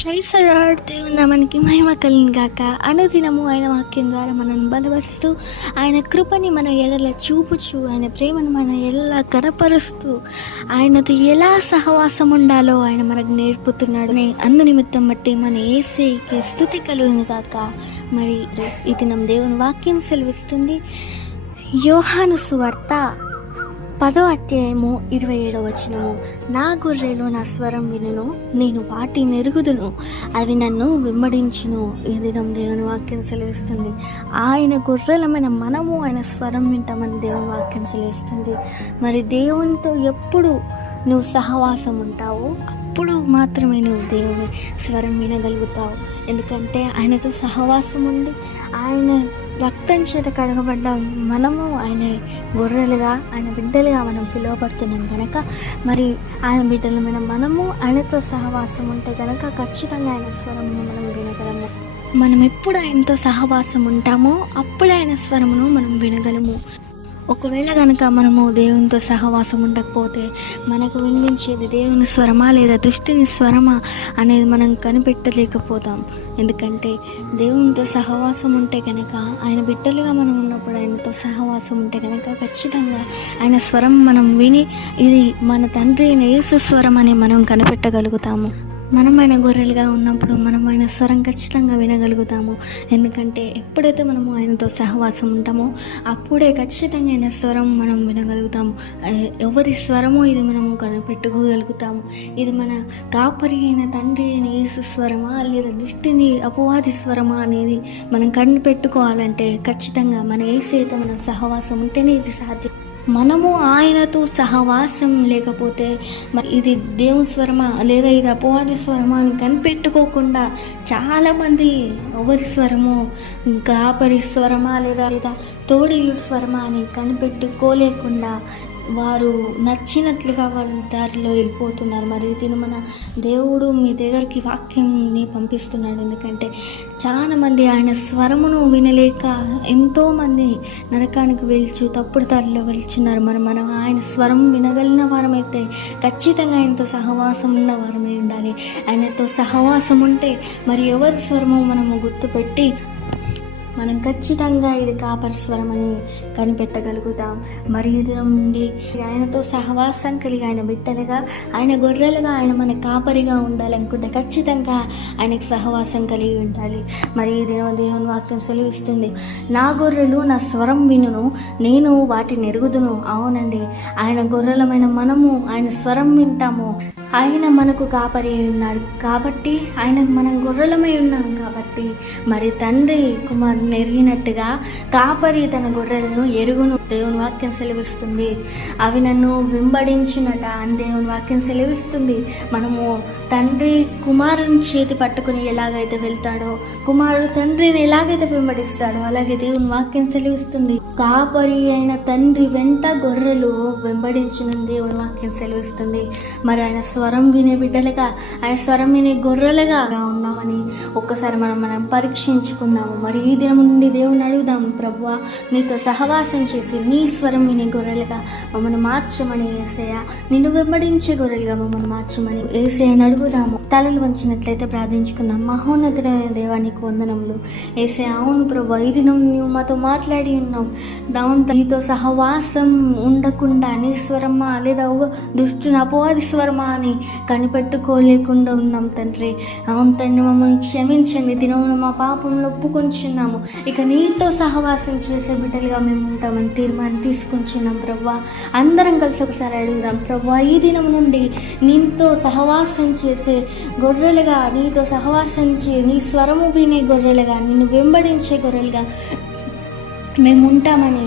Praise the lord. దేవుని నామానికి మహిమ కలుగును గాక. అనుదినము ఆయన వాక్యం ద్వారా మనల్ని బలపరుస్తూ, ఆయన కృపని మన ఎడల చూపుచు, ఆయన ప్రేమను మన ఎడల కనపరుస్తూ, ఆయనతో ఎలా సహవాసం ఉండాలో ఆయన మనకు నేర్పుతున్నాడు. అందు నిమిత్తం బట్టి మన యేసయ్యకి స్తుతి కలుగును గాక. మరి ఈ దినం దేవుని వాక్యం సెలవిస్తుంది. యోహాను సువార్త 10వ అధ్యాయము 27వ వచనము. నా గొర్రెలు నా స్వరం వినును, నేను వాటిని ఎరుగుదును, అవి నన్ను వెంబడించును. ఈ దినం దేవుని వాక్యం సెలవిస్తుంది. ఆయన గొర్రెలమైన మనము ఆయన స్వరం వింటామని దేవుని వాక్యం సెలవిస్తుంది. మరి దేవునితో ఎప్పుడు నువ్వు సహవాసం ఉంటావో అప్పుడు మాత్రమే నువ్వు దేవుని స్వరం వినగలుగుతావు. ఎందుకంటే ఆయనతో సహవాసం ఉండి ఆయన రక్తం చేత కడగబడ్డ మనము ఆయన గొర్రెలుగా, ఆయన బిడ్డలుగా మనం పిలువబడుతున్నాం కనుక, మరి ఆయన బిడ్డలమైన మనము ఆయనతో సహవాసం ఉంటే కనుక ఖచ్చితంగా ఆయన స్వరమును మనం వినగలము. మనం ఎప్పుడు ఆయనతో సహవాసం ఉంటామో అప్పుడు ఆయన స్వరమును మనం వినగలము. ఒకవేళ కనుక మనము దేవునితో సహవాసం ఉండకపోతే మనకు వినిపించేది దేవుని స్వరమా లేదా దుష్టుని స్వరమా అనేది మనం కనిపెట్టలేకపోతాం. ఎందుకంటే దేవునితో సహవాసం ఉంటే కనుక, ఆయన బిడ్డలుగా మనం ఉన్నప్పుడు ఆయనతో సహవాసం ఉంటే కనుక ఖచ్చితంగా ఆయన స్వరం మనం విని ఇది మన తండ్రి అయిన యేసు స్వరం అని మనం కనిపెట్టగలుగుతాము. మనం ఆయన గొర్రెలుగా ఉన్నప్పుడు మనం ఆయన స్వరం ఖచ్చితంగా వినగలుగుతాము. ఎందుకంటే ఎప్పుడైతే మనము ఆయనతో సహవాసం ఉంటామో అప్పుడే ఖచ్చితంగా ఆయన స్వరం మనం వినగలుగుతాము. ఎవరి స్వరమో ఇది మనము కనిపెట్టుకోగలుగుతాము. ఇది మన కాపరి అయిన తండ్రి అయిన యేసు స్వరమా లేదా దుష్టిని అపవాది స్వరమా అనేది మనం కనిపెట్టుకోవాలంటే ఖచ్చితంగా మన యేసుతో మన సహవాసం ఉంటేనే ఇది సాధ్యం. మనము ఆయనతో సహవాసం లేకపోతే ఇది దేవుని స్వరమా లేదా ఇది అపవాది స్వరమా అని కనిపెట్టుకోకుండా చాలామంది ఎవరి స్వరమో, కాపరి స్వరమా లేదా తోడేలు స్వరమా అని కనిపెట్టుకోలేకుండా వారు నచ్చినట్లుగా వాళ్ళ దారిలో వెళ్ళిపోతున్నారు. మరి దీని మన దేవుడు మీ దగ్గరికి వాక్యంని పంపిస్తున్నాడు. ఎందుకంటే చాలామంది ఆయన స్వరమును వినలేక ఎంతోమంది నరకానికి వెళ్చు తప్పుడు దారిలో వెళ్తున్నారు. మనం ఆయన స్వరం వినగలిగిన వారమైతే ఖచ్చితంగా ఆయనతో సహవాసం ఉన్న వారమే ఉండాలి. ఆయనతో సహవాసం ఉంటే మరి ఎవరి స్వరమో మనము గుర్తుపెట్టి మనం ఖచ్చితంగా ఇది కాపరి స్వరం అని కనిపెట్టగలుగుతాం. మరి ఇది నుండి ఆయనతో సహవాసం కలిగి ఆయన బిడ్డలుగా, ఆయన గొర్రెలుగా, ఆయన మన కాపరిగా ఉండాలనుకుంటే ఖచ్చితంగా ఆయనకు సహవాసం కలిగి ఉండాలి. మరి ఇది దేవుని వాక్యం సెలవిస్తుంది. నా గొర్రెలు నా స్వరం వినును, నేను వాటిని ఎరుగుదును. అవునండి, ఆయన గొర్రెలమైన మనము ఆయన స్వరం వింటాము. ఆయన మనకు కాపరి ఉన్నాడు కాబట్టి, ఆయన మనం గొర్రెలమై ఉన్నాం కాబట్టి, మరి తండ్రి కుమారుని ఎరిగినట్టుగా కాపరి తన గొర్రెలను ఎరుగును. దేవుని వాక్యం సెలవిస్తుంది. అవి నన్ను వెంబడించునట అని దేవుని వాక్యం సెలవిస్తుంది. మనము తండ్రి కుమారుని చేతి పట్టుకుని ఎలాగైతే వెళ్తాడో, కుమారుడు తండ్రిని ఎలాగైతే వెంబడిస్తాడో అలాగే దేవుని వాక్యం సెలవిస్తుంది. కాపరి అయిన తండ్రి వెంట గొర్రెలు వెంబడించునని దేవుని వాక్యం సెలవిస్తుంది. మరి ఆయన స్వరం వినే బిడ్డలుగా, ఆయన స్వరం వినే గొర్రెలుగా ఉన్నామని ఒక్కసారి మనం పరీక్షించుకుందాము. మరి ఈ దినం నుండి దేవుని అడుగుదాం, ప్రభువా నీతో సహవాసం చేసి నీ స్వరం వినే గొర్రెలుగా మమ్మల్ని మార్చమని యేసయ్య, నిన్ను వెంబడించే గొర్రెలుగా మమ్మల్ని మార్చమని యేసయ్యని అడుగుదాము. తలలు వంచినట్లయితే ప్రార్థించుకుందాం. మహోన్నతుడైన దేవా నీకు వందనములు యేసయ్య. అవును ప్రభువా, ఈ దినం నువ్వు మాతో మాట్లాడి ఉన్నావు. నీతో సహవాసం ఉండకుండా నీ స్వరమా లేదా దుష్టుని అపవాది స్వరమా అని కనిపెట్టుకోలేకుండా ఉన్నాం తండ్రి. అవును తండ్రి, మమ్మల్ని క్షమించండి. దినమున మా పాపంలో ఒప్పుకొంచున్నాము. ఇక నీతో సహవాసం చేసే బిడ్డలుగా మేము ఉంటామని తీర్మానం తీసుకుంటున్నాం ప్రభువా. అందరం కలిసి ఒకసారి అడుగుదాం. ప్రభువా, ఈ దినం నుండి నీతో సహవాసం చేసే గొర్రెలుగా, నీతో సహవాసం నీ స్వరము వినే గొర్రెలుగా, నిన్ను వెంబడించే గొర్రెలుగా మేము ఉంటామని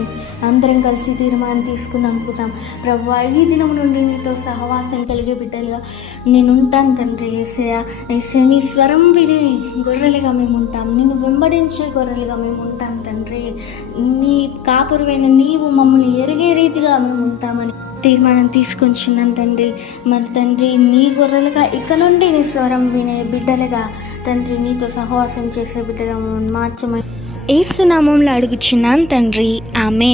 అందరం కలిసి తీర్మానం తీసుకుని అనుకుంటాం. ప్రభువా, ఈ దినం నుండి నీతో సహవాసం కలిగే బిడ్డలుగా నేను ఉంటాను తండ్రి. యేసయ్య, నీ స్వరం వినే గొర్రెలుగా మేము ఉంటాం, నిన్ను వెంబడించే గొర్రెలుగా మేము ఉంటాం తండ్రి. నీ కాపురువైన నీవు మమ్మల్ని ఎరిగే రీతిగా మేము ఉంటామని తీర్మానం తీసుకొచ్చున్నాను తండ్రి. మరి తండ్రి, నీ గొర్రెలుగా ఇక నుండి నీ స్వరం వినే బిడ్డలుగా తండ్రి, నీతో సహవాసం చేసే బిడ్డలుగా మార్చమని యేసు నామములో అడుగుచున్నాను తండ్రి. ఆమేన్.